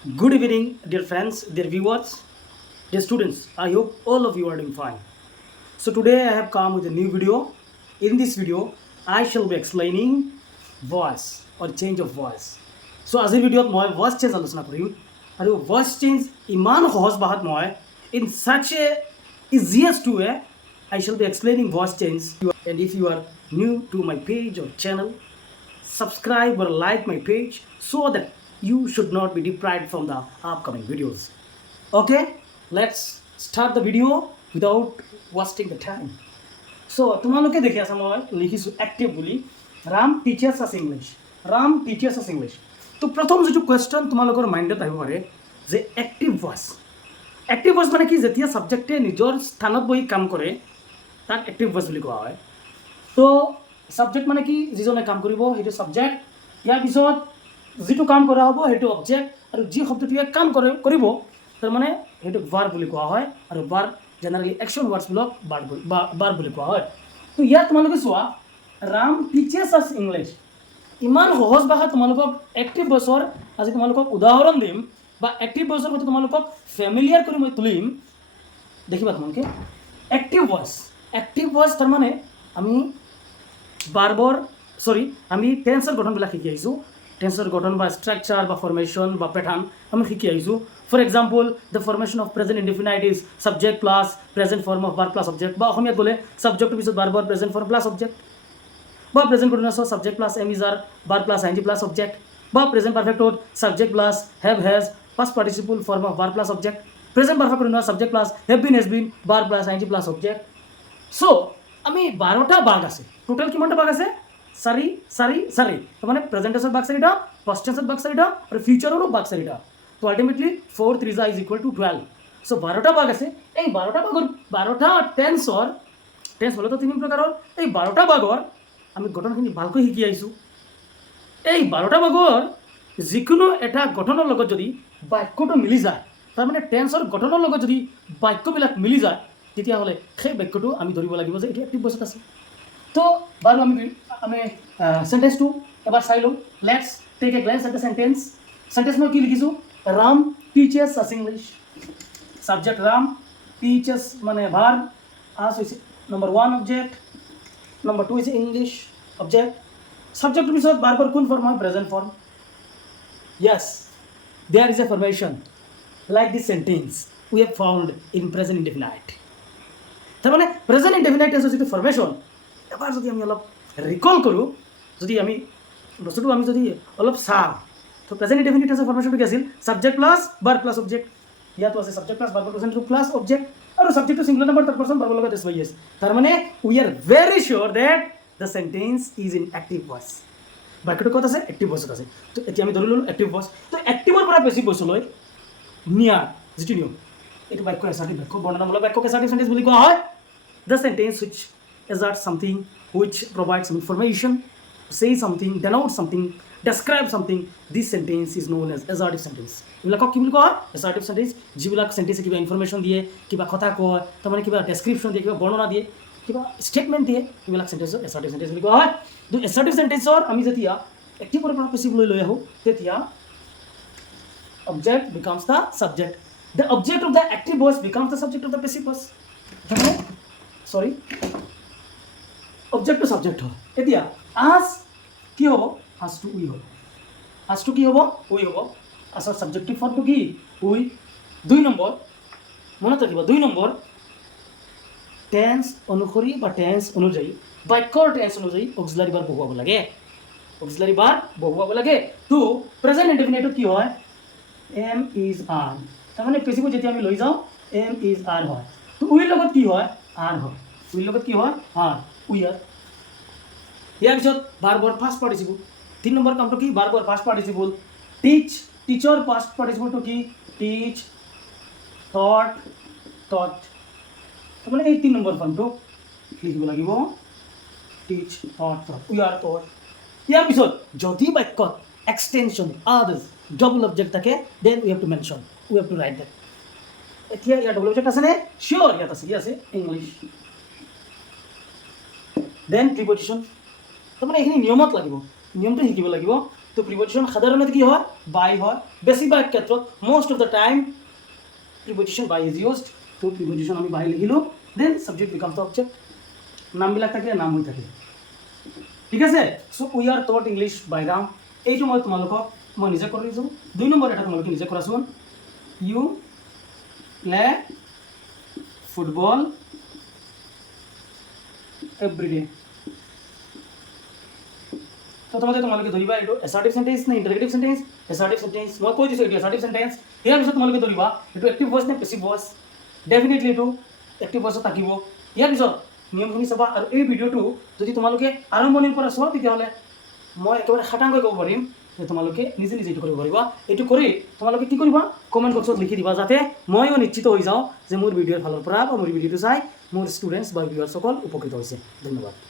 Good evening, dear friends, dear viewers, dear students. I hope all of you are doing fine. So today I have come with a new video. In this video, I shall be explaining voice or change of voice. So আজিৰ ভিডিঅ'ত মই voice change আলোচনা কৰিম আৰু voice change ইমান সহজ ভাষাত মই in such a easiest way I shall be explaining voice change. And if you are new to my page or channel, subscribe or like my page so that you should not be deprived from the upcoming videos. Okay, let's start the video without wasting the time. So তোমালোকে দেখি আছা মই লিখিছোঁ active বুলি Ram teachers আছ English Ram teachers আছ English তো প্ৰথম যিটো কুৱেশ্যন তোমালোকৰ মাইণ্ডত আহিব পাৰে যে এক্টিভ ভইচ মানে কি যেতিয়া ছাবজেক্টে নিজৰ স্থানত বহি কাম কৰে তাক এক্টিভ ভইচ বুলি কোৱা হয় তো ছাবজেক্ট মানে কি যিজনে কাম কৰিব সেইটো ছাবজেক্ট ইয়াৰ পিছত যিটো কাম কৰা হ'ব সেইটো অবজেক্ট আৰু যি শব্দটোৱে কাম কৰিব তাৰমানে সেইটো ভাৰ্ব বুলি কোৱা হয় আৰু ভাৰ্ব জেনেৰেলি একশ্যন ৱাৰ্ডছবিলাক ভাৰ্ব বুলি কোৱা হয় তো ইয়াত তোমালোকে চোৱা ৰাম টিচাৰ্ছ আছ ইংলিছ ইমান সহজ ভাষাত তোমালোকক এক্টিভ ভইচৰ আজি তোমালোকক উদাহৰণ দিম বা এক্টিভ ভইচৰ সৈতে তোমালোকক ফেমিলিয়াৰ কৰি মই তুলিম দেখিবা তোমালোকে এক্টিভ ভইচ তাৰমানে আমি আমি টেন্সৰ গঠনবিলাক শিকি আহিছোঁ টেন্সৰ গঠন বা ষ্ট্ৰাকচাৰ বা ফৰ্মেশ্যন বা পেটাৰ্ণ আমি শিকি আহিছোঁ for example the formation of present indefinite is subject plus present form of verb plus object বা অসমীয়াত গ'লে ছাবজেক্টৰ পিছত ভাৰ্বৰ প্ৰেজেণ্ট ফৰ্ম প্লাছ অবজেক্ট বা প্ৰেজেণ্ট কণ্টিনিউৱাছৰ subject plus am is are verb plus I N G plus object বা present পাৰফেক্টত subject plus have has past participle form of verb plus object present perfect continuous subject plus have been verb plus I N G plus object চ' আমি 12টা ভাগ আছে total কিমানটা ভাগ আছে চাৰি তাৰমানে প্ৰেজেণ্টেছৰ ভাগ 4টা পাষ্ট ভাগ 4টা আৰু ফিউচাৰৰো ভাগ 4টা তো আল্টিমেটলি 4 3 ইজ ইকুৱেল টু 12 চ' 12টা ভাগ আছে এই 12টা ভাগৰ 12টা টেন্স হ'লেতো 3 প্ৰকাৰৰ এই 12টা ভাগৰ আমি গঠনখিনি ভালকৈ শিকি আহিছোঁ এই 12টা ভাগৰ যিকোনো এটা গঠনৰ লগত যদি বাক্যটো মিলি যায় তাৰমানে টেন্সৰ গঠনৰ লগত যদি বাক্যবিলাক মিলি যায় তেতিয়াহ'লে সেই বাক্যটো আমি ধৰিব লাগিব যে এইটো এক্টিভ ভইচত আছে তো বাৰু আমি সেন্টেন্সটো এবাৰ চাই লওঁ let's take a glance at the sentence মই কি লিখিছোঁ ৰাম টিচাৰ্ছ আছ ইংলিছ সাবজেক্ট ৰাম টিচাৰ্ছ মানে ভাৰ্ব আছ হৈছে নম্বৰ 1 অবজেক্ট নম্বৰ 2 হৈছে ইংলিছ অবজেক্ট সাবজেক্টৰ পিছত ভাৰ্বৰ কোন ফৰ্ম হয় present form yes there is a formation like this sentence we have found in present indefinite তাৰমানে প্ৰেজেণ্ট ইনডেফিনাইট টেন্সৰ যিটো ফৰ্মেশ্যন এবাৰ যদি আমি অলপ ৰিকল কৰোঁ যদি আমি বস্তুটো আমি যদি অলপ চাওঁ তো প্ৰেজেণ্ট ইনডেফিনিট টেন্সৰ ফৰ্মেশ্যনটো কি আছিল subject plus verb plus object ইয়াতো আছে subject plus verb plus plus object আৰু ছাবজেক্টটো ছিংগুলাৰ নাম্বাৰ থাৰ্ড পাৰ্চন ভাৰ্বৰ লগত এছ ৱাই এছ তাৰমানে we are very sure that the sentence is in active voice বাক্যটো ক'ত আছে এক্টিভ ভইচত আছে তো এতিয়া আমি ধৰি ল'লোঁ এক্টিভ ভইচ তো এক্টিভৰ পৰা বেছি ভইচলৈ নিয়াৰ যিটো নিয়ম এইটো বাক্য এছাৰ্টিভ বাক্য বৰ্ণনামূলক বাক্যক এছাৰ্টিভ চেণ্টেন্স বুলি কোৱা হয় the sentence which asserts something, which provides some information, says something, denotes something, describes something. This sentence is known as assertive sentence. এইবিলাকক কি বুলি কোৱা হয় assertive sentence যিবিলাক চেণ্টেন্সে কিবা ইনফৰমেশ্যন দিয়ে কিবা কথা কয় তাৰমানে কিবা ডেছক্ৰিপশ্যন দিয়ে কিবা বৰ্ণনা দিয়ে কিবা ষ্টেটমেণ্ট দিয়ে এইবিলাক চেণ্টেন্সক assertive sentence বুলি কোৱা হয় তো assertive sentence-ৰ আমি যেতিয়া এক্টিভৰ পৰা পেছিভলৈ লৈ আহোঁ তেতিয়া object becomes the subject. The object of the active voice becomes the subject of the passive voice. Object to subject হয় এতিয়া আজ কি হ'ব আজটো কি হ'ব উই হ'ব আছৰ সাবজেক্টিভ ফৰ্মটো কি উই 2 নম্বৰ মনত ৰাখিবা 2 নম্বৰ টেন্স অনুসৰি বা টেন্স অনুযায়ী বাক্যৰ টেন্স অনুযায়ী অক্সিলাৰী ভাৰ্ব বহুৱাব লাগে তো প্ৰেজেণ্ট ইনডেফিনাইটত কি হয় এম ইজ আৰ তাৰমানে পেছিভ যেতিয়া আমি লৈ যাওঁ এম ইজ আৰ হয় তো উইৰ লগত কি হয় আৰ হয় উইৰ লগত কি হয় আৰ উই আৰ ইয়াৰ পিছত ভাৰ্বৰ ফাৰ্ষ্ট পাৰ্টিচিপল 3 নম্বৰ কামটো কি ভাৰ্বৰ ফাৰ্ষ্ট পাৰ্টিচিপল টিচৰ ফাৰ্ষ্ট পাৰ্টিচিপলটো কি টিচ থট তাৰমানে এই 3 নম্বৰ ফৰ্মটো লিখিব লাগিব teach taught we are taught ইয়াৰ পিছত যদি বাক্যত এক্সটেনশ্যন আদাৰ্ছ ডাবল অবজেক্ট থাকে then we have to write that এতিয়া ইয়াৰ ডাবল অবজেক্ট আছেনে চিয়'ৰ ইয়াত আছে ইংলিছ দেন প্ৰিপজিশ্যন তাৰমানে এইখিনি নিয়মত লাগিব নিয়মটো শিকিব লাগিব তো প্ৰিপজিশন সাধাৰণতে কি হয় বাই হয় বেছিভাগ ক্ষেত্ৰত most of the time preposition by is used তো প্রিপজিশন আমি বাই লিখিলোঁ then subject becomes the object নামবিলাক থাকিলে নাম হৈ থাকে ঠিক আছে so we are taught English by Ram এইটো মই তোমালোকক মই নিজে কৰি দিছোঁ 2 নম্বৰ এটা তোমালোকে নিজে কৰাচোন ইউ প্লে ফুটবল এভৰিডে তো তোমালোকে ধৰিবা এইটো এছাৰ্টিভ সেন্টেন্স নে ইন্টাৰগেটিভ সেন্টেন্স এছাৰ্টিভ সেন্টেন্স মই কৈ দিছোঁ এইটো এছাৰ্টিভ সেন্টেন্স ইয়াৰ পিছত তোমালোকে ধৰিবা এইটো এক্টিভ ভইচ নে পেছিভ ভইচ ডেফিনেটলি এইটো এক্টিভ ভইচত থাকিব ইয়াৰ পিছত নিয়মখিনি চাবা আৰু এই ভিডিঅ'টো যদি তোমালোকে আৰম্ভণিৰ পৰা চোৱা তেতিয়াহ'লে মই একেবাৰে খাটাংকৈ ক'ব পাৰিম যে তোমালোকে নিজে নিজে এইটো কৰিব পাৰিবা এইটো কৰি তোমালোকে কি কৰিবা কমেণ্ট বক্সত লিখি দিবা যাতে ময়ো নিশ্চিত হৈ যাওঁ যে মোৰ ভিডিঅ'ৰ ফালৰ পৰা বা মোৰ ভিডিঅ'টো চাই মোৰ ষ্টুডেণ্টছ বা ভিউৱাৰ্ছসকল উপকৃত হৈছে ধন্যবাদ